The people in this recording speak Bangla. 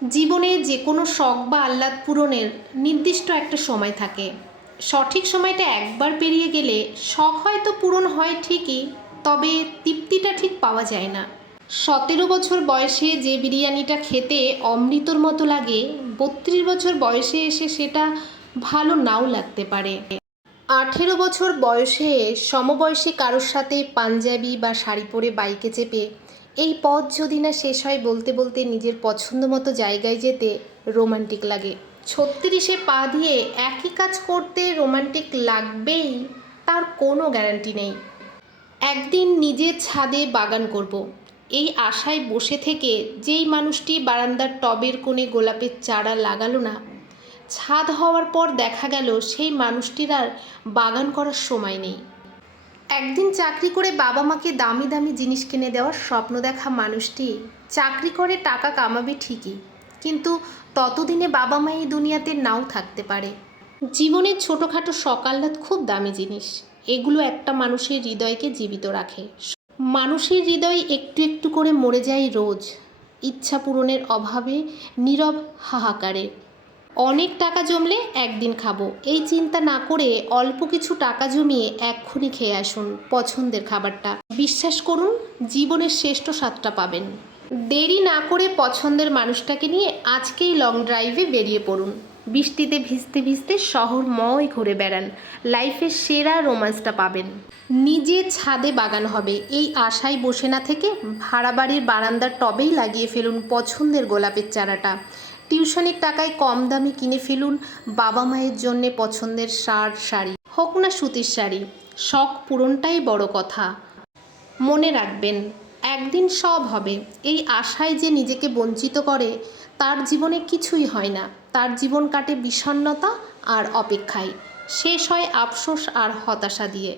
জীবনে যে কোনো শখ বা আহ্লাদ পূরণের নির্দিষ্ট একটা সময় থাকে। সঠিক সময়টা একবার পেরিয়ে গেলে শখ হয়তো পূরণ হয় ঠিকই, তবে তৃপ্তিটা ঠিক পাওয়া যায় না। 17 বছর বয়সে যে বিরিয়ানিটা খেতে অমৃতর মতো লাগে, 32 বছর বয়সে এসে সেটা ভালো নাও লাগতে পারে। 18 বছর বয়সে সমবয়সী কারোর সাথে পাঞ্জাবি বা শাড়ি পরে বাইকে চেপে এই পথ যদি না শেষ হয় বলতে বলতে নিজের পছন্দ মতো জায়গায় যেতে রোমান্টিক লাগে। 36-এ পা দিয়ে একই কাজ করতে রোমান্টিক লাগবেই তার কোনো গ্যারান্টি নেই। একদিন নিজের ছাদে বাগান করব, এই আশায় বসে থেকে যেই মানুষটি বারান্দার টবের কোণে গোলাপের চারা লাগালো না, ছাদ হওয়ার পর দেখা গেল সেই মানুষটির আর বাগান করার সময় নেই। একদিন চাকরি করে বাবা মাকে দামি দামি জিনিস কিনে দেওয়ার স্বপ্ন দেখা মানুষটি চাকরি করে টাকা কামাবে ঠিকই, কিন্তু ততদিনে বাবা মা এই দুনিয়াতে নাও থাকতে পারে। জীবনের ছোটোখাটো শখ আহ্লাদ খুব দামি জিনিস। এগুলো একটা মানুষের হৃদয়কে জীবিত রাখে। মানুষের হৃদয় একটু একটু করে মরে যায় রোজ, ইচ্ছা পূরণের অভাবে, নীরব হাহাকারে। অনেক টাকা জমলে একদিন খাবো, এই চিন্তা না করে অল্প কিছু টাকা জমিয়ে এক্ষুনি খেয়ে আসুন পছন্দের খাবারটা। বিশ্বাস করুন, জীবনের শ্রেষ্ঠ স্বাদটা পাবেন। দেরি না করে পছন্দের মানুষটাকে নিয়ে আজকেই লং ড্রাইভে বেরিয়ে পড়ুন। বৃষ্টিতে ভিজতে ভিজতে শহরময় ঘুরে বেড়ান, লাইফের সেরা রোমান্সটা পাবেন। নিজের ছাদে বাগান হবে এই আশায় বসে না থেকে ভাড়া বাড়ির বারান্দার টবেই লাগিয়ে ফেলুন পছন্দের গোলাপের চারাটা। টিউশনের টাকায় কম দামে কিনে ফেলুন বাবা মায়ের জন্যে পছন্দের শাড়ি, হোক না সুতির শাড়ি। শখ পূরণটাই বড় কথা। মনে রাখবেন, একদিন সব হবে। এই আশায় যে নিজেকে বঞ্চিত করে তার জীবনে কিছুই হয় না। তার জীবন কাটে বিষণ্ণতা আর অপেক্ষায়, শেষ হয় আফসোস আর হতাশা দিয়ে।